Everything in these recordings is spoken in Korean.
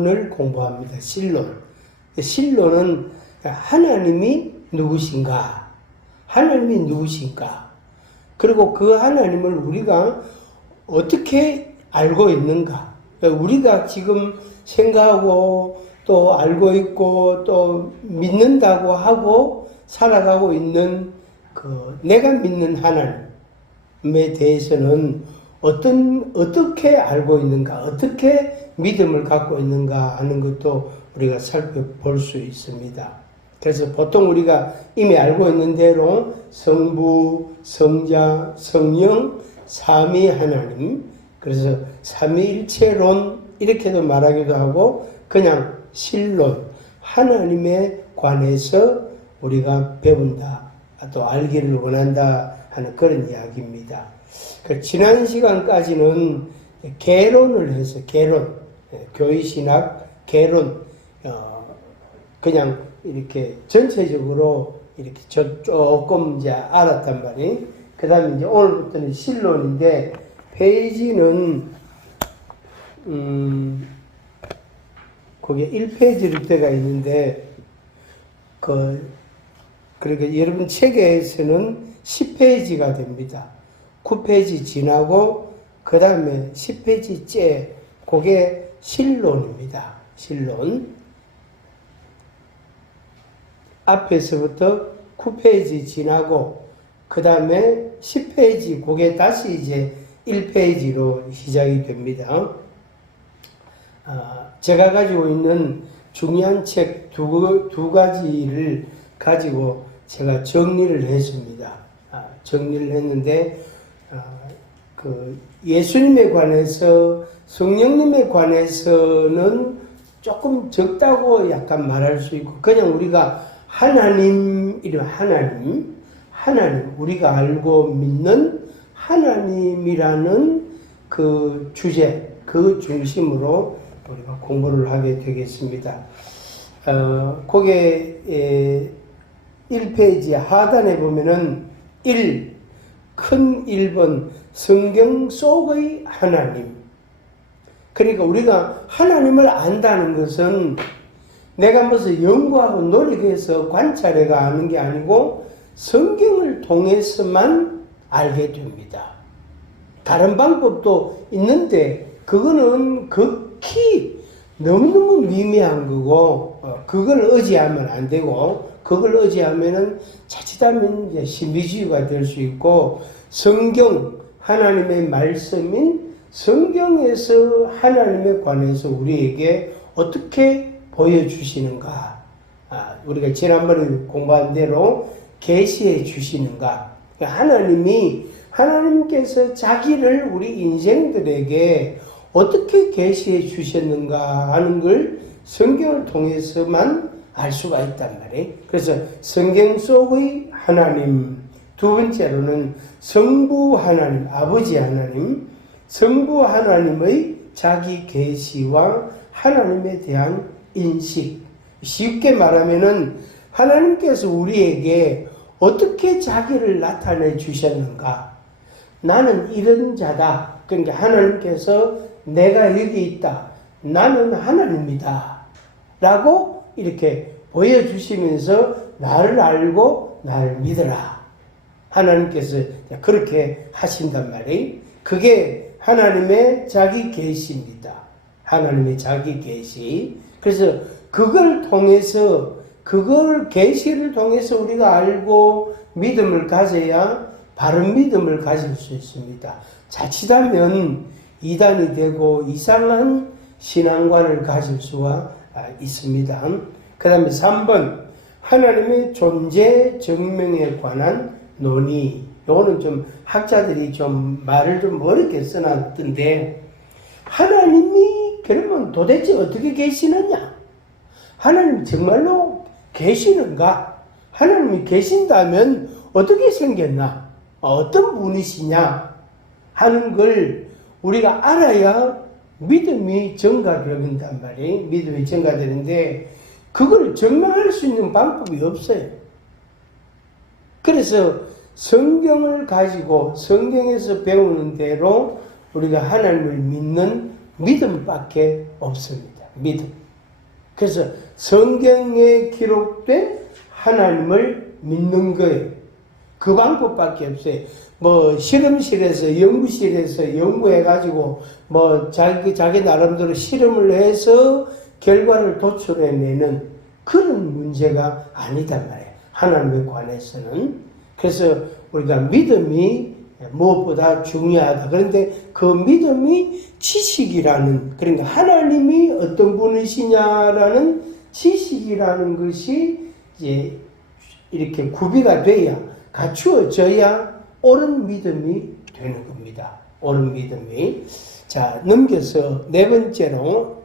신론을 공부합니다. 신론. 신론은 하나님이 누구신가? 하나님이 누구신가? 그리고 그 하나님을 우리가 어떻게 알고 있는가? 우리가 지금 생각하고 또 알고 있고 또 믿는다고 하고 살아가고 있는 내가 믿는 하나님에 대해서는 어떻게 알고 있는가, 어떻게 믿음을 갖고 있는가 하는 것도 우리가 살펴볼 수 있습니다. 그래서 보통 우리가 이미 알고 있는 대로 성부, 성자, 성령, 삼위 하나님, 그래서 삼위일체론 이렇게도 말하기도 하고 그냥 신론, 하나님에 관해서 우리가 배운다, 또 알기를 원한다 하는 그런 이야기입니다. 지난 시간까지는 개론을 해서 개론, 교회신학 개론, 그냥 이렇게 전체적으로 이렇게 조금 이제 알았단 말이에요. 그 다음에 이제 오늘부터는 신론인데, 페이지는, 거기에 1페이지일 때가 있는데, 그러니까 여러분 책에서는 10페이지가 됩니다. 9페이지 지나고, 그 다음에 10페이지째, 그게 신론입니다. 신론. 앞에서부터 9페이지 지나고, 그 다음에 10페이지, 그게 다시 이제 1페이지로 시작이 됩니다. 제가 가지고 있는 중요한 책 두 가지를 가지고 제가 정리를 했습니다. 정리를 했는데, 예수님에 관해서, 성령님에 관해서는 조금 적다고 약간 말할 수 있고, 그냥 우리가 하나님, 우리가 알고 믿는 하나님이라는 그 주제, 그 중심으로 우리가 공부를 하게 되겠습니다. 거기에 1페이지 하단에 보면은 큰 1번 성경 속의 하나님. 그러니까 우리가 하나님을 안다는 것은 내가 무슨 연구하고 노력해서 관찰해가 아는 게 아니고 성경을 통해서만 알게 됩니다. 다른 방법도 있는데 그거는 극히 너무너무 미미한 거고, 그걸 의지하면 안 되고, 그걸 의지하면은 자칫하면 이제 신비주의가 될 수 있고, 성경, 하나님의 말씀인 성경에서 하나님에 관해서 우리에게 어떻게 보여주시는가, 우리가 지난번에 공부한 대로 계시해 주시는가, 하나님께서 자기를 우리 인생들에게 어떻게 계시해 주셨는가 하는 걸 성경을 통해서만 알 수가 있단 말이에요. 그래서 성경 속의 하나님, 두 번째로는 성부 하나님, 아버지 하나님, 성부 하나님의 자기 계시와 하나님에 대한 인식. 쉽게 말하면은 하나님께서 우리에게 어떻게 자기를 나타내 주셨는가. 나는 이런 자다. 그러니까 하나님께서 내가 여기 있다. 나는 하나님이다. 라고 이렇게 보여주시면서 나를 알고 나를 믿어라. 하나님께서 그렇게 하신단 말이에요. 그게 하나님의 자기 계시입니다. 하나님의 자기 계시. 그래서 그걸 통해서, 그걸 계시를 통해서 우리가 알고 믿음을 가져야 바른 믿음을 가질 수 있습니다. 자칫하면 이단이 되고 이상한 신앙관을 가질 수가 있습니다. 그 다음에 3번, 하나님의 존재 증명에 관한 논의. 요거는 좀 학자들이 좀 말을 좀 어렵게 써놨던데, 하나님이 그러면 도대체 어떻게 계시느냐? 하나님이 정말로 계시는가? 하나님이 계신다면 어떻게 생겼나? 어떤 분이시냐? 하는 걸 우리가 알아야 믿음이 증가된단 말이에요. 믿음이 증가되는데 그걸 증명할 수 있는 방법이 없어요. 그래서 성경을 가지고 성경에서 배우는 대로 우리가 하나님을 믿는 믿음밖에 없습니다. 믿음. 그래서 성경에 기록된 하나님을 믿는 거예요. 그 방법밖에 없어요. 뭐 실험실에서 연구실에서 연구해가지고 뭐 자기 나름대로 실험을 해서 결과를 도출해내는 그런 문제가 아니단 말이에요. 하나님에 관해서는. 그래서 우리가 믿음이 무엇보다 중요하다. 그런데 그 믿음이 지식이라는, 그러니까 하나님이 어떤 분이시냐라는 지식이라는 것이 이제 이렇게 구비가 돼야, 갖추어져야 옳은 믿음이 되는 겁니다. 옳은 믿음이. 자, 넘겨서 네 번째로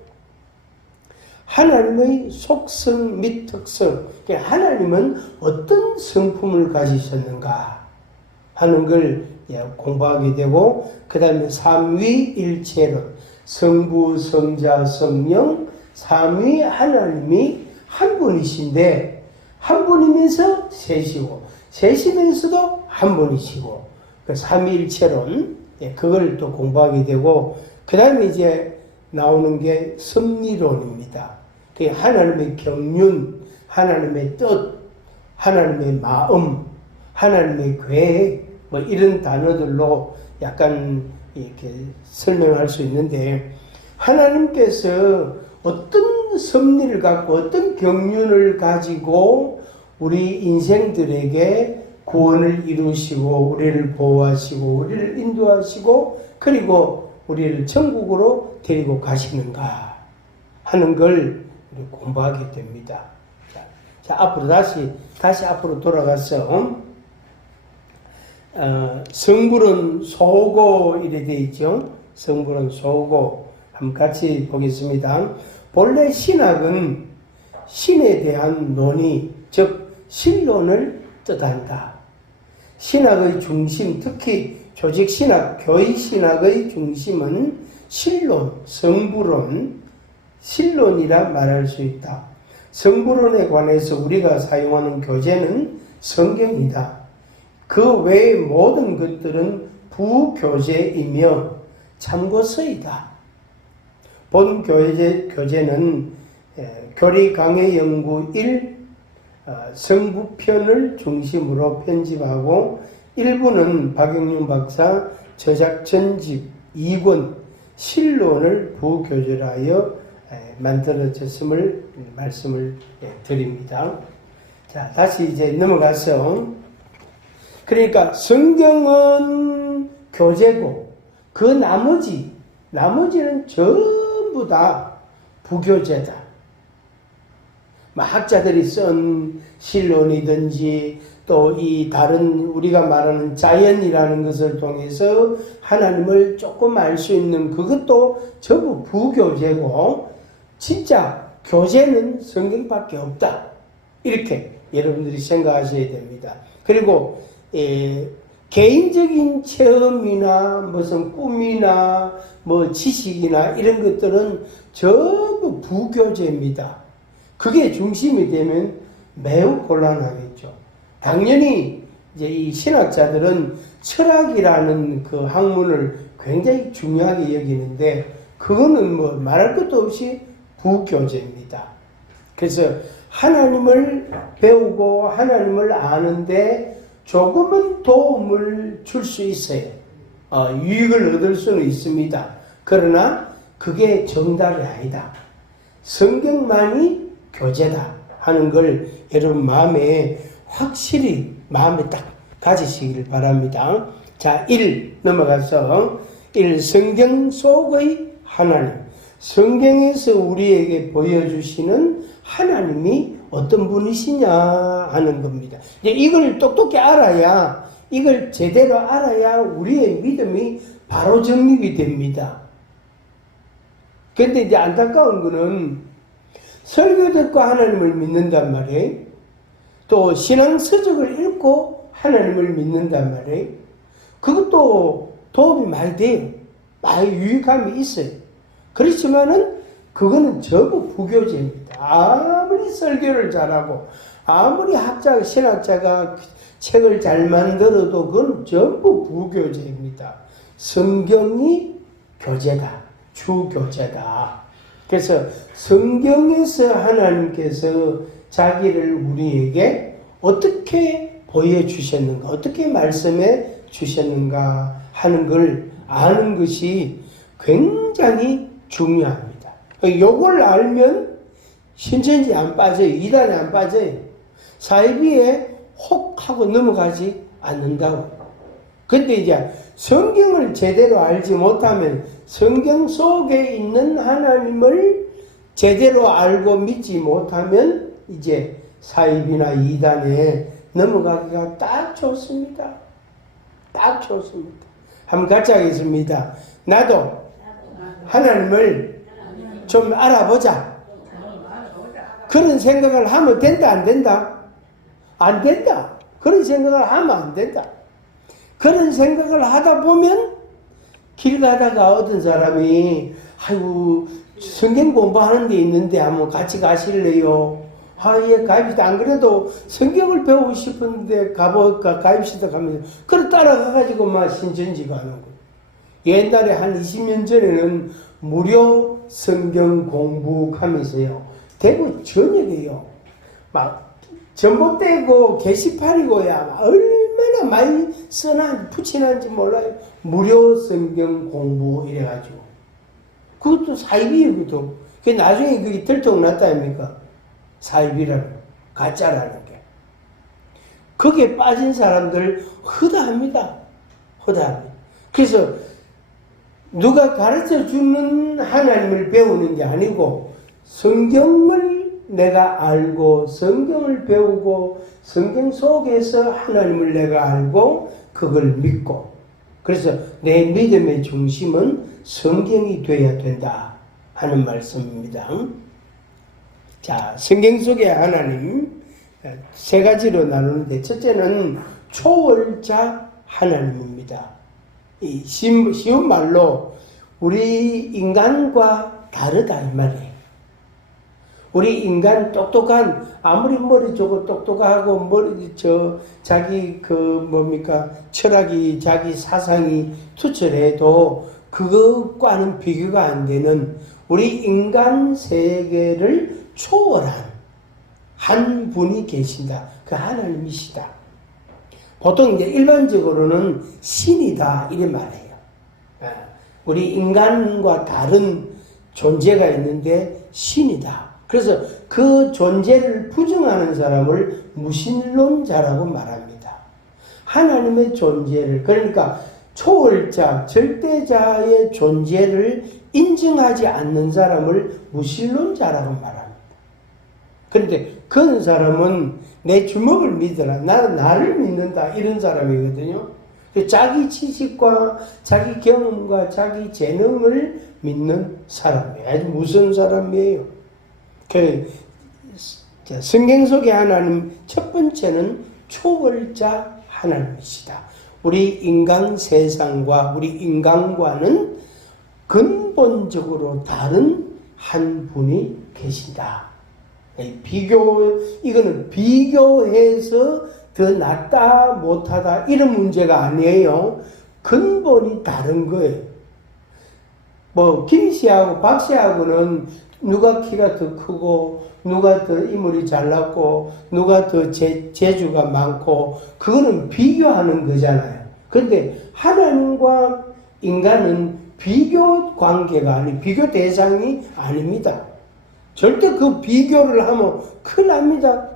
하나님의 속성 및 특성. 하나님은 어떤 성품을 가지셨는가 하는 걸 공부하게 되고, 그 다음에 삼위일체론, 성부, 성자, 성령, 삼위 하나님이 한 분이신데, 한 분이면서 셋이고, 셋이면서도 한 분이시고, 그 삼위일체론, 그걸 또 공부하게 되고, 그 다음에 이제 나오는 게 섭리론입니다. 하나님의 경륜, 하나님의 뜻, 하나님의 마음, 하나님의 계획, 뭐 이런 단어들로 약간 이렇게 설명할 수 있는데, 하나님께서 어떤 섭리를 갖고 어떤 경륜을 가지고 우리 인생들에게 구원을 이루시고 우리를 보호하시고 우리를 인도하시고 그리고 우리를 천국으로 데리고 가시는가 하는 걸 공부하게 됩니다. 자, 앞으로 다시 앞으로 돌아가서 성불은 소고 이래 되어 있죠. 성불은 소고 한번 같이 보겠습니다. 본래 신학은 신에 대한 논의, 즉 신론을 뜻한다. 신학의 중심, 특히 조직신학, 교의신학의 중심은 신론, 성불론, 신론이라 말할 수 있다. 성불론에 관해서 우리가 사용하는 교재는 성경이다. 그 외의 모든 것들은 부교재이며 참고서이다. 본 교재는 교리강해연구 1 성부편을 중심으로 편집하고 일부는 박영륜 박사 저작 전집 2권 신론을 부교재하여 만들어졌음을 말씀을 드립니다. 자, 다시 이제 넘어가서, 그러니까 성경은 교재고 그 나머지는 전부 다 부교재다. 학자들이 쓴 신론이든지 또 이 다른 우리가 말하는 자연이라는 것을 통해서 하나님을 조금 알 수 있는 그것도 전부 부교재고 진짜 교재는 성경밖에 없다. 이렇게 여러분들이 생각하셔야 됩니다. 그리고 개인적인 체험이나 무슨 꿈이나 뭐 지식이나 이런 것들은 전부 부교재입니다. 그게 중심이 되면 매우 곤란하겠죠. 당연히 이제 이 신학자들은 철학이라는 그 학문을 굉장히 중요하게 여기는데 그거는 뭐 말할 것도 없이 부교재입니다. 그래서 하나님을 배우고 하나님을 아는데 조금은 도움을 줄 수 있어요. 유익을 얻을 수는 있습니다. 그러나 그게 정답이 아니다. 성경만이 교재다 하는 걸 여러분 마음에 확실히 마음에 딱 가지시길 바랍니다. 자, 1 넘어가서 1. 성경 속의 하나님. 성경에서 우리에게 보여주시는 하나님이 어떤 분이시냐 하는 겁니다. 이걸 똑똑히 알아야, 이걸 제대로 알아야 우리의 믿음이 바로 정립이 됩니다. 그런데 이제 안타까운 거는 설교 듣고 하나님을 믿는단 말이에요. 또 신앙서적을 읽고 하나님을 믿는단 말이에요. 그것도 도움이 많이 돼요. 많이 유익함이 있어요. 그렇지만은 그거는 전부 부교재입니다. 아무리 설교를 잘하고 아무리 신학자가 책을 잘 만들어도 그건 전부 부교재입니다. 성경이 교재다. 주교재다. 그래서 성경에서 하나님께서 자기를 우리에게 어떻게 보여주셨는가, 어떻게 말씀해 주셨는가 하는 걸 아는 것이 굉장히 중요합니다. 요걸 알면 신천지 안 빠져요. 이단에 안 빠져요. 사이비에 혹 하고 넘어가지 않는다고. 근데 이제 성경을 제대로 알지 못하면 성경 속에 있는 하나님을 제대로 알고 믿지 못하면 이제 사이비나 이단에 넘어가기가 딱 좋습니다. 딱 좋습니다. 한번 같이 하겠습니다. 나도 하나님을 좀 알아보자. 그런 생각을 하면 된다, 안 된다? 안 된다. 그런 생각을 하면 안 된다. 그런 생각을 하다 보면 길 가다가 어떤 사람이 아이고 성경 공부하는 데 있는데 한번 같이 가실래요? 아, 예, 가입시다. 안 그래도 성경을 배우고 싶은데 가볼까, 가입시다 가면서 그걸 따라가가지고 막 신천지 가는 거예요. 옛날에 한 20년 전에는 무료 성경 공부하면서요. 대구 저녁에요. 막 전봇대고 게시판이고야 얼마나 많이 써놨는지 붙여놨는지 몰라요. 무료 성경 공부 이래가지고. 그것도 사입이에요, 그것도. 나중에 그게 들통났다 아닙니까? 사입이라는 거, 가짜라는 게. 거기에 빠진 사람들 허다합니다. 허다합니다. 그래서 누가 가르쳐 주는 하나님을 배우는 게 아니고 성경을 내가 알고 성경을 배우고 성경 속에서 하나님을 내가 알고 그걸 믿고, 그래서 내 믿음의 중심은 성경이 되어야 된다 하는 말씀입니다. 자, 성경 속의 하나님 세 가지로 나누는데, 첫째는 초월자 하나님입니다. 이 쉬운 말로 우리 인간과 다르다 이 말이에요. 우리 인간 똑똑한, 아무리 머리 좋고 똑똑하고 자기 철학이, 자기 사상이 투철해도 그것과는 비교가 안 되는 우리 인간 세계를 초월한 한 분이 계신다. 그 하나님이시다. 보통 이제 일반적으로는 신이다 이래 말해요. 우리 인간과 다른 존재가 있는데 신이다. 그래서 그 존재를 부정하는 사람을 무신론자라고 말합니다. 하나님의 존재를, 그러니까 초월자, 절대자의 존재를 인정하지 않는 사람을 무신론자라고 말합니다. 그런데 그런 사람은 내 주먹을 믿어라, 나는 나를 믿는다 이런 사람이거든요. 자기 지식과 자기 경험과 자기 재능을 믿는 사람이에요. 아주 무서운 사람이에요. 성경 속의 하나님 첫 번째는 초월자 하나님이시다. 우리 인간 세상과 우리 인간과는 근본적으로 다른 한 분이 계신다. 이거는 비교해서 더 낫다 못하다 이런 문제가 아니에요. 근본이 다른 거예요. 김 씨하고 박 씨하고는 누가 키가 더 크고 누가 더 인물이 잘났고 누가 더 재주가 많고 그거는 비교하는 거잖아요. 그런데 하나님과 인간은 비교 관계가 비교 대상이 아닙니다. 절대 그 비교를 하면 큰일 납니다.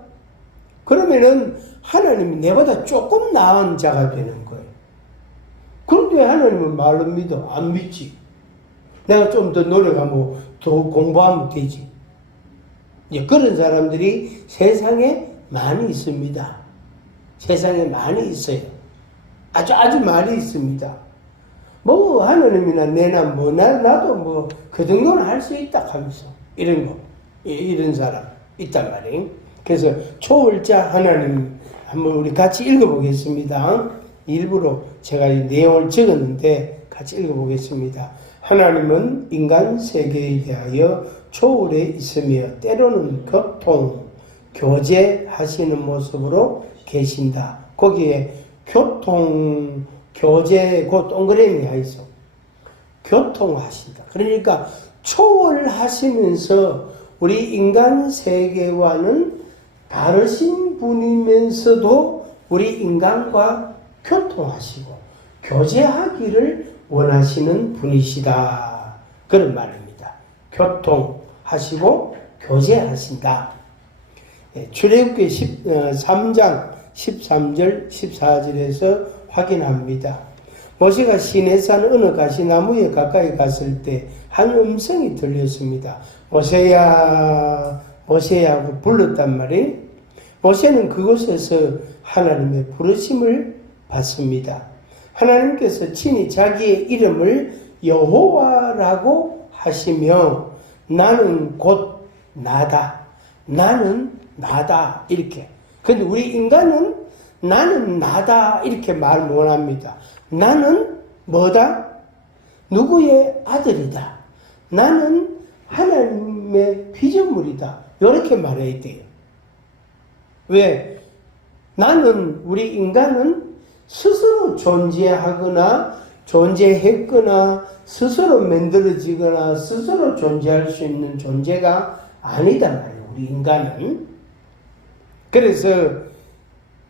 그러면은 하나님이 내보다 조금 나은 자가 되는 거예요. 그런데 하나님은 말로 믿어? 안 믿지. 내가 좀 더 노력하면 더 공부하면 되지. 그런 사람들이 세상에 많이 있습니다. 세상에 많이 있어요. 아주 많이 있습니다. 하나님이나 내나 나도 그 정도는 할 수 있다 하면서 이런 사람 있단 말이에요. 그래서 초월자 하나님 한번 우리 같이 읽어보겠습니다. 일부러 제가 이 내용을 적었는데 같이 읽어보겠습니다. 하나님은 인간 세계에 대하여 초월해 있으며 때로는 교제하시는 모습으로 계신다. 거기에 교제, 그 동그라미 하이소. 교통하신다. 그러니까 초월하시면서 우리 인간 세계와는 다르신 분이면서도 우리 인간과 교통하시고 교제하기를 원하시는 분이시다. 그런 말입니다. 교통하시고 교제하신다. 출애굽기 3장 13절 14절에서 확인합니다. 모세가 시내산 어느 가시나무에 가까이 갔을 때 한 음성이 들렸습니다. 모세야 모세야 하고 불렀단 말이에요. 모세는 그곳에서 하나님의 부르심을 받습니다. 하나님께서 친히 자기의 이름을 여호와라고 하시며 나는 곧 나다. 나는 나다. 이렇게. 근데 우리 인간은 나는 나다. 이렇게 말 못합니다. 나는 뭐다? 누구의 아들이다. 나는 하나님의 피조물이다. 이렇게 말해야 돼요. 왜? 나는, 우리 인간은 스스로 존재하거나 존재했거나 스스로 만들어지거나 스스로 존재할 수 있는 존재가 아니단 말이에요. 우리 인간은. 그래서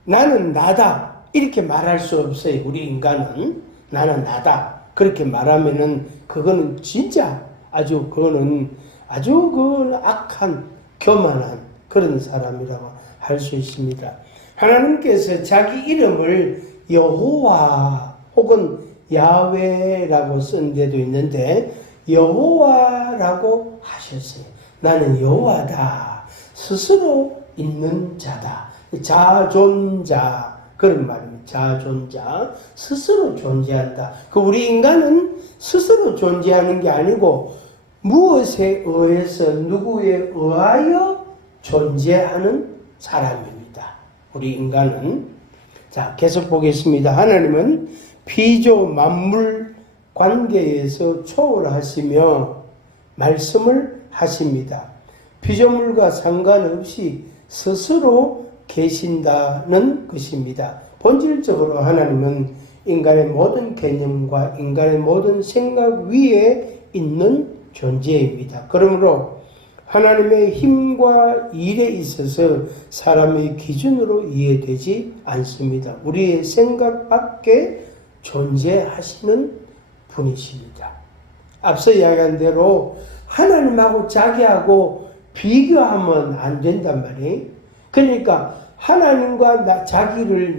나는 나다 이렇게 말할 수 없어요. 우리 인간은 나는 나다 그렇게 말하면은 그거는 진짜 그거는 아주 그 악한 교만한 그런 사람이라고 할 수 있습니다. 하나님께서 자기 이름을 여호와 혹은 야훼라고 쓴 데도 있는데 여호와라고 하셨어요. 나는 여호와다. 스스로 있는 자다. 자존자 그런 말입니다. 자존자 스스로 존재한다. 우리 인간은 스스로 존재하는 게 아니고 무엇에 의해서 누구에 의하여 존재하는 사람입니다. 우리 인간은. 자, 계속 보겠습니다. 하나님은 피조 만물 관계에서 초월하시며 말씀을 하십니다. 피조물과 상관없이 스스로 계신다는 것입니다. 본질적으로 하나님은 인간의 모든 개념과 인간의 모든 생각 위에 있는 존재입니다. 그러므로 하나님의 힘과 일에 있어서 사람의 기준으로 이해되지 않습니다. 우리의 생각 밖에 존재하시는 분이십니다. 앞서 이야기한 대로 하나님하고 자기하고 비교하면 안 된단 말이에요. 그러니까 하나님과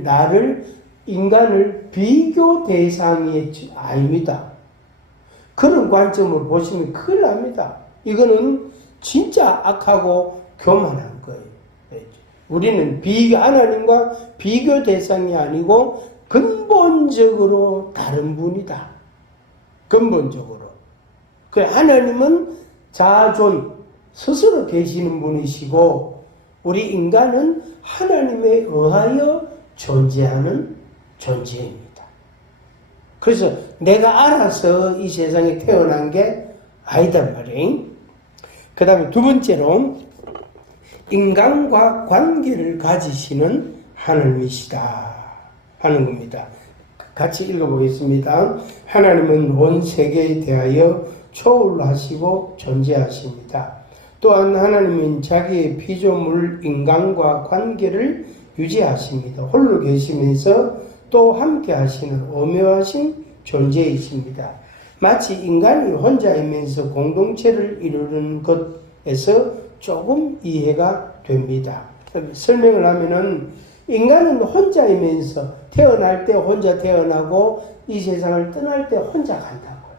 나를 인간을 비교 대상이 아닙니다. 그런 관점으로 보시면 큰일 납니다. 이거는 진짜 악하고 교만한 거예요. 우리는 하나님과 비교 대상이 아니고 근본적으로 다른 분이다. 근본적으로. 하나님은 자존, 스스로 계시는 분이시고 우리 인간은 하나님에 의하여 존재하는 존재입니다. 그래서 내가 알아서 이 세상에 태어난 게 아니단 말이에요. 그 다음에 두 번째로 인간과 관계를 가지시는 하나님이시다 하는 겁니다. 같이 읽어보겠습니다. 하나님은 온 세계에 대하여 초월하시고 존재하십니다. 또한 하나님은 자기의 피조물 인간과 관계를 유지하십니다. 홀로 계시면서 또 함께 하시는 오묘하신 존재이십니다. 마치 인간이 혼자이면서 공동체를 이루는 것에서 조금 이해가 됩니다. 설명을 하면은 인간은 혼자이면서 태어날 때 혼자 태어나고 이 세상을 떠날 때 혼자 간다고요.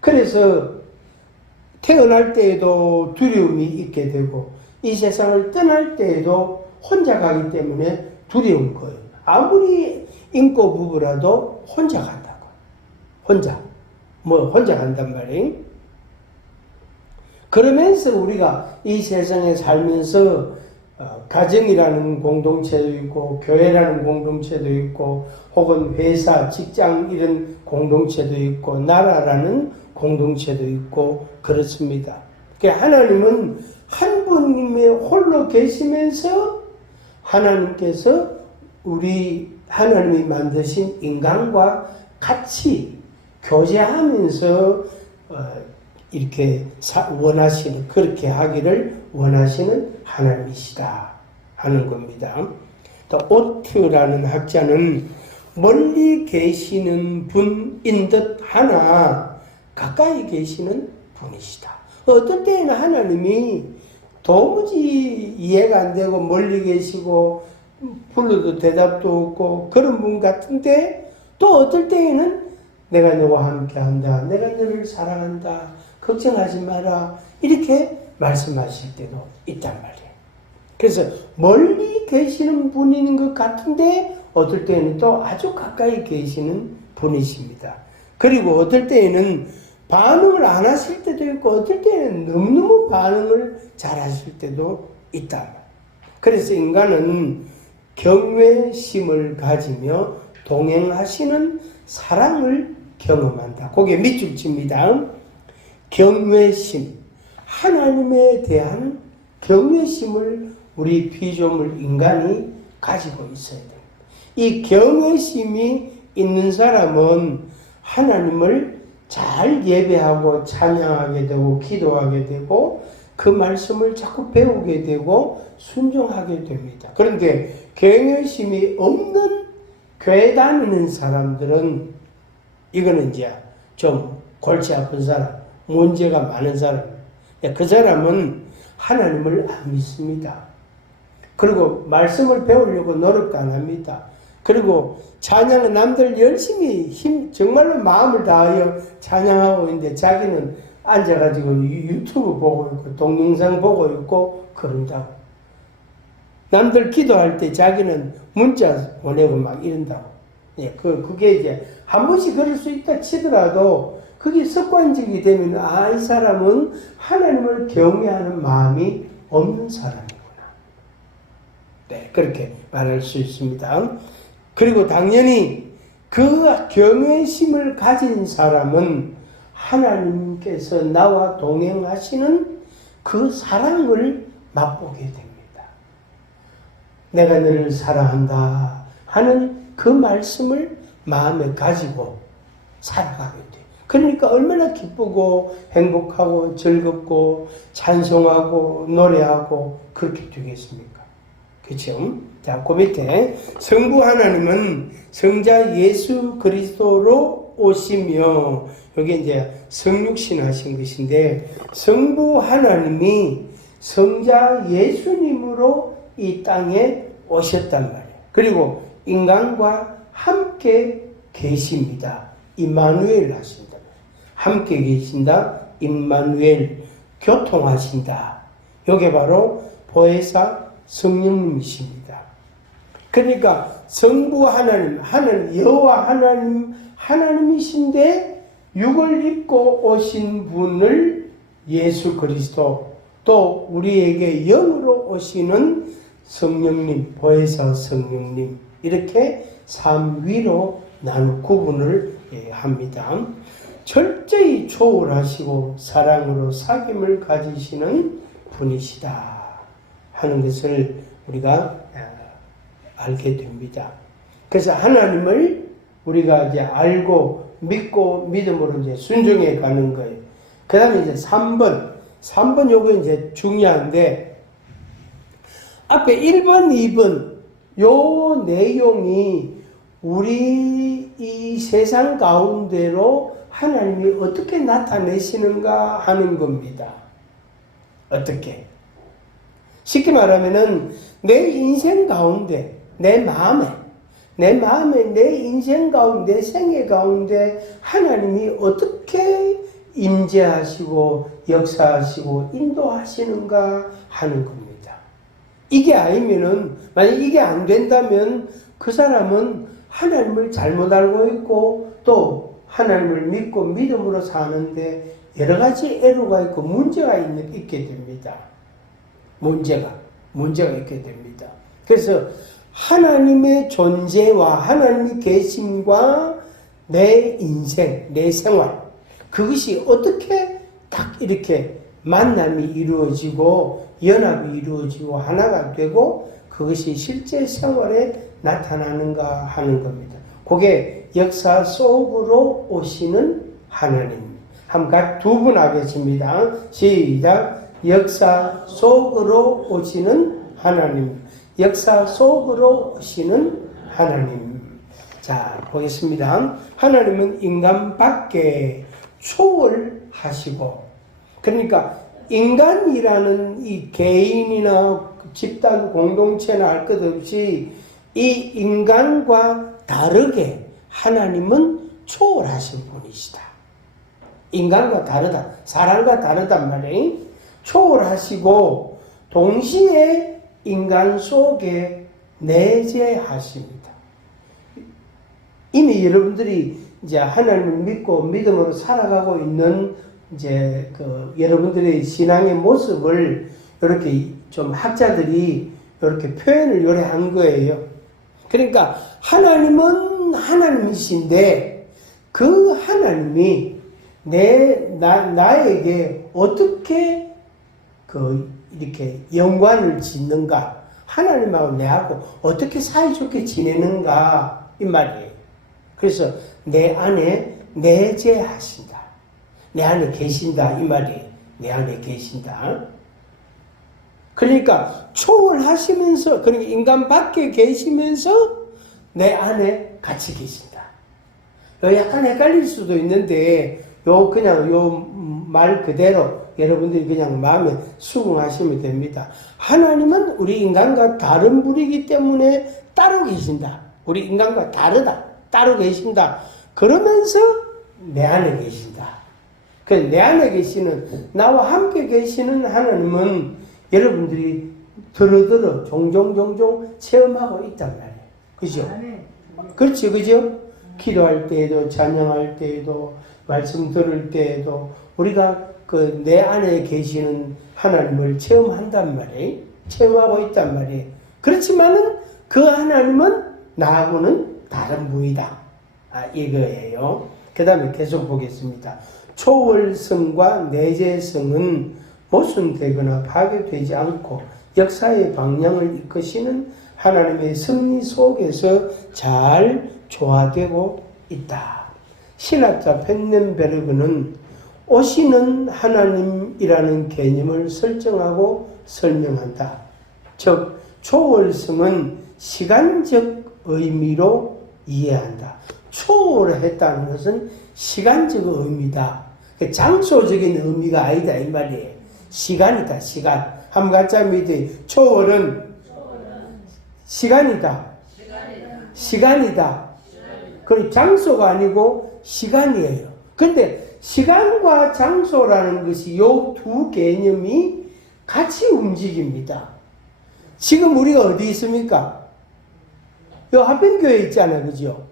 그래서 태어날 때에도 두려움이 있게 되고 이 세상을 떠날 때에도 혼자 가기 때문에 두려운 거예요. 아무리 인고 부부라도 혼자 간다고. 혼자 간단 말이에요. 그러면서 우리가 이 세상에 살면서 가정이라는 공동체도 있고 교회라는 공동체도 있고 혹은 회사, 직장 이런 공동체도 있고 나라라는 공동체도 있고 그렇습니다. 그러니까 하나님은 한 분님의 홀로 계시면서 하나님께서 하나님이 만드신 인간과 같이 교제하면서 이렇게 원하시는, 그렇게 하기를 원하시는 하나님이시다 하는 겁니다. 또 오트라는 학자는 멀리 계시는 분인 듯 하나 가까이 계시는 분이시다. 어떤 때에는 하나님이 도무지 이해가 안 되고 멀리 계시고 불러도 대답도 없고 그런 분 같은데, 또 어떨 때에는 내가 너와 함께한다, 내가 너를 사랑한다, 걱정하지 마라, 이렇게 말씀하실 때도 있단 말이에요. 그래서 멀리 계시는 분인 것 같은데 어떨 때에는 또 아주 가까이 계시는 분이십니다. 그리고 어떨 때에는 반응을 안 하실 때도 있고 어떨 때는 너무너무 반응을 잘 하실 때도 있다. 그래서 인간은 경외심을 가지며 동행하시는 사랑을 경험한다. 그게 밑줄 칩니다. 경외심, 하나님에 대한 경외심을 우리 피조물 인간이 가지고 있어야 됩니다. 이 경외심이 있는 사람은 하나님을 잘 예배하고 찬양하게 되고 기도하게 되고 그 말씀을 자꾸 배우게 되고 순종하게 됩니다. 그런데 경외심이 없는 교회 다니는 사람들은, 이거는 이제 좀 골치 아픈 사람, 문제가 많은 사람, 그 사람은 하나님을 안 믿습니다. 그리고 말씀을 배우려고 노력도 안 합니다. 그리고 찬양은 남들 열심히 정말로 마음을 다하여 찬양하고 있는데 자기는 앉아가지고 유튜브 보고 있고 동영상 보고 있고 그런다고. 남들 기도할 때 자기는 문자 보내고 막 이런다고. 예, 그게 이제 한 번씩 그럴 수 있다 치더라도 그게 습관적이 되면, 이 사람은 하나님을 경외하는 마음이 없는 사람이구나. 네, 그렇게 말할 수 있습니다. 그리고 당연히 그 경외심을 가진 사람은 하나님께서 나와 동행하시는 그 사랑을 맛보게 됩니다. 내가 너를 사랑한다 하는 그 말씀을 마음에 가지고 살아가게 돼요. 그러니까 얼마나 기쁘고 행복하고 즐겁고 찬송하고 노래하고 그렇게 되겠습니까? 그렇죠? 자, 그 밑에 성부 하나님은 성자 예수 그리스도로 오시며, 여기 이제 성육신 하신 것인데, 성부 하나님이 성자 예수님으로 이 땅에 오셨단 말이에요. 그리고 인간과 함께 계십니다. 임마누엘 하신다. 함께 계신다. 임마누엘, 교통하신다. 이게 바로 보혜사 성령님이십니다. 그러니까 성부 하나님, 여호와 하나님이신데 육을 입고 오신 분을 예수 그리스도, 또 우리에게 영으로 오시는 성령님, 보혜사 성령님, 이렇게 삼위로 구분을 합니다. 철저히 초월하시고 사랑으로 사귐을 가지시는 분이시다 하는 것을 우리가 알게 됩니다. 그래서 하나님을 우리가 이제 알고 믿고 믿음으로 이제 순종해 가는 거예요. 그 다음에 이제 3번 요거 이제 중요한데, 앞에 1번, 2번 요 내용이 우리 이 세상 가운데로 하나님이 어떻게 나타내시는가 하는 겁니다. 어떻게? 쉽게 말하면은 내 인생 가운데, 내 마음에, 내 인생 가운데, 내 생애 가운데 하나님이 어떻게 임재하시고 역사하시고 인도하시는가 하는 겁니다. 이게 아니면은, 만약 이게 안 된다면 그 사람은 하나님을 잘못 알고 있고 또 하나님을 믿고 믿음으로 사는데 여러 가지 애로가 있고 문제가 있게 됩니다. 문제가 있게 됩니다. 그래서 하나님의 존재와 하나님의 계심과 내 인생, 내 생활, 그것이 어떻게 딱 이렇게 만남이 이루어지고 연합이 이루어지고 하나가 되고 그것이 실제 생활에 나타나는가 하는 겁니다. 그게 역사 속으로 오시는 하나님, 한번 두 분 하겠습니다. 시작. 역사 속으로 오시는 하나님. 역사 속으로 오시는 하나님. 자, 보겠습니다. 하나님은 인간 밖에 초월하시고, 그러니까 인간이라는 이 개인이나 집단 공동체나 할 것 없이 이 인간과 다르게 하나님은 초월하신 분이시다. 인간과 다르다. 사람과 다르단 말이에요. 초월하시고 동시에 인간 속에 내재하십니다. 이미 여러분들이 이제 하나님을 믿고 믿음으로 살아가고 있는 이제 여러분들의 신앙의 모습을 이렇게 좀 학자들이 이렇게 표현을 요래한 거예요. 그러니까 하나님은 하나님이신데 그 하나님이 나에게 어떻게 이렇게 연관을 짓는가, 하나님하고 내하고 어떻게 사이좋게 지내는가, 이 말이에요. 그래서 내 안에 내재하신다. 내 안에 계신다. 이 말이에요. 내 안에 계신다. 그러니까 초월하시면서, 그러니까 인간 밖에 계시면서 내 안에 같이 계신다. 약간 헷갈릴 수도 있는데, 그냥 말 그대로 여러분들이 그냥 마음에 수긍하시면 됩니다. 하나님은 우리 인간과 다른 분이기 때문에 따로 계신다. 우리 인간과 다르다. 따로 계신다. 그러면서 내 안에 계신다. 내 안에 계시는, 나와 함께 계시는 하나님은 여러분들이 들어 종종 체험하고 있단 말이에요. 그죠? 그렇지, 그죠? 기도할 때에도, 찬양할 때에도, 말씀 들을 때에도 우리가 내 안에 계시는 하나님을 체험한단 말이에요. 체험하고 있단 말이에요. 그렇지만은 그 하나님은 나하고는 다른 분이다. 이거예요. 그 다음에 계속 보겠습니다. 초월성과 내재성은 모순되거나 파괴되지 않고 역사의 방향을 이끄시는 하나님의 섭리 속에서 잘 조화되고 있다. 신학자 펜넨베르그는 오시는 하나님이라는 개념을 설정하고 설명한다. 즉, 초월성은 시간적 의미로 이해한다. 초월했다는 것은 시간적 의미다. 장소적인 의미가 아니다, 이 말이에요. 시간이다, 시간. 한번 같이 하면 초월은 시간이다. 시간이다. 그리고 장소가 아니고 시간이에요. 근데 시간과 장소라는 것이 요 두 개념이 같이 움직입니다. 지금 우리가 어디 있습니까? 요 합병교회에 있잖아요. 그죠?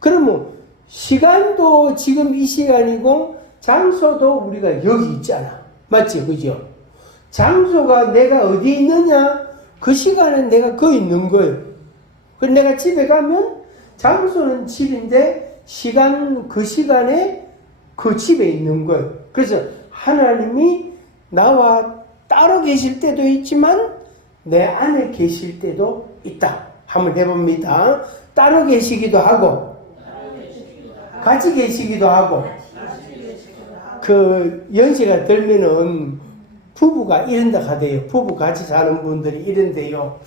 그러면 시간도 지금 이 시간이고 장소도 우리가 여기 있잖아. 맞지? 그죠? 장소가 내가 어디 있느냐? 그 시간에 내가 거기 있는 거예요. 그래서 내가 집에 가면 장소는 집인데 그 시간에 그 집에 있는 거예요. 그래서 하나님이 나와 따로 계실 때도 있지만 내 안에 계실 때도 있다. 한번 해봅니다. 따로 계시기도 하고 같이 계시기도 하고 연세가 들면은 부부가 이런다 하대요. 부부 같이 사는 분들이 이런데요.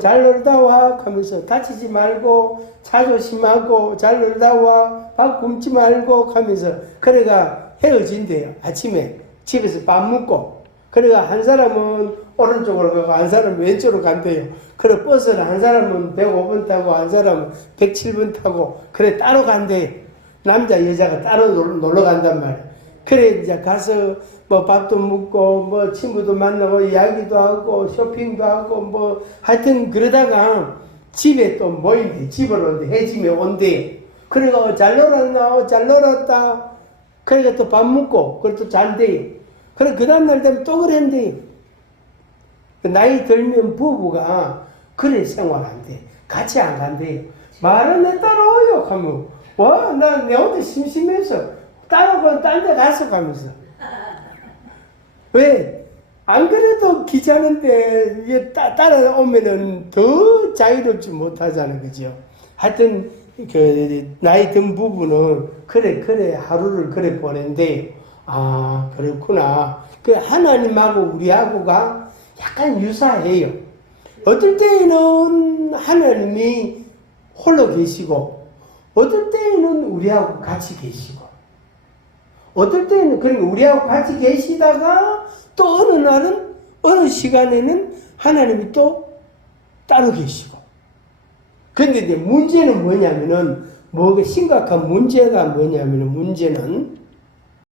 잘 놀다 와 하면서 다치지 말고 자조심하고 잘 놀다 와 밥 굶지 말고 하면서 그래가 헤어진대요. 아침에 집에서 밥 먹고 그래가 한 사람은 오른쪽으로 가고 한 사람은 왼쪽으로 간대요. 그래 버스를 한 사람은 105번 타고 한 사람은 107번 타고 그래 따로 간대요. 남자 여자가 따로 놀러 간단 말이에요. 그래 이제 가서 뭐 밥도 먹고 뭐 친구도 만나고 이야기도 하고 쇼핑도 하고 하여튼 그러다가 집에 또 모인대. 집으로 해지며 온대. 그래가 잘 놀았나? 잘 놀았다. 그러니까 또 밥 먹고 그래 또 잔대. 그래 그 다음날 되면 또 그랬는데 나이 들면 부부가 그래 생활한대. 같이 안 간대. 말은 내 따라오요 하면 와 나 내 혼자 심심해서 따라가 딴 데 가서 가면서 왜? 안 그래도 귀찮은데, 따라오면은 더 자유롭지 못하잖아요. 그죠? 하여튼, 나이 든 부부는 그래 하루를 그래 보낸대. 아, 그렇구나. 그 하나님하고 우리하고가 약간 유사해요. 어떨 때에는 하나님이 홀로 계시고, 어떨 때에는 우리하고 같이 계시고, 어떨 때는 그러니까 우리하고 같이 계시다가 또 어느 날은 어느 시간에는 하나님이 또 따로 계시고. 근데 이제 문제는 뭐냐면은 심각한 문제가 뭐냐면은 문제는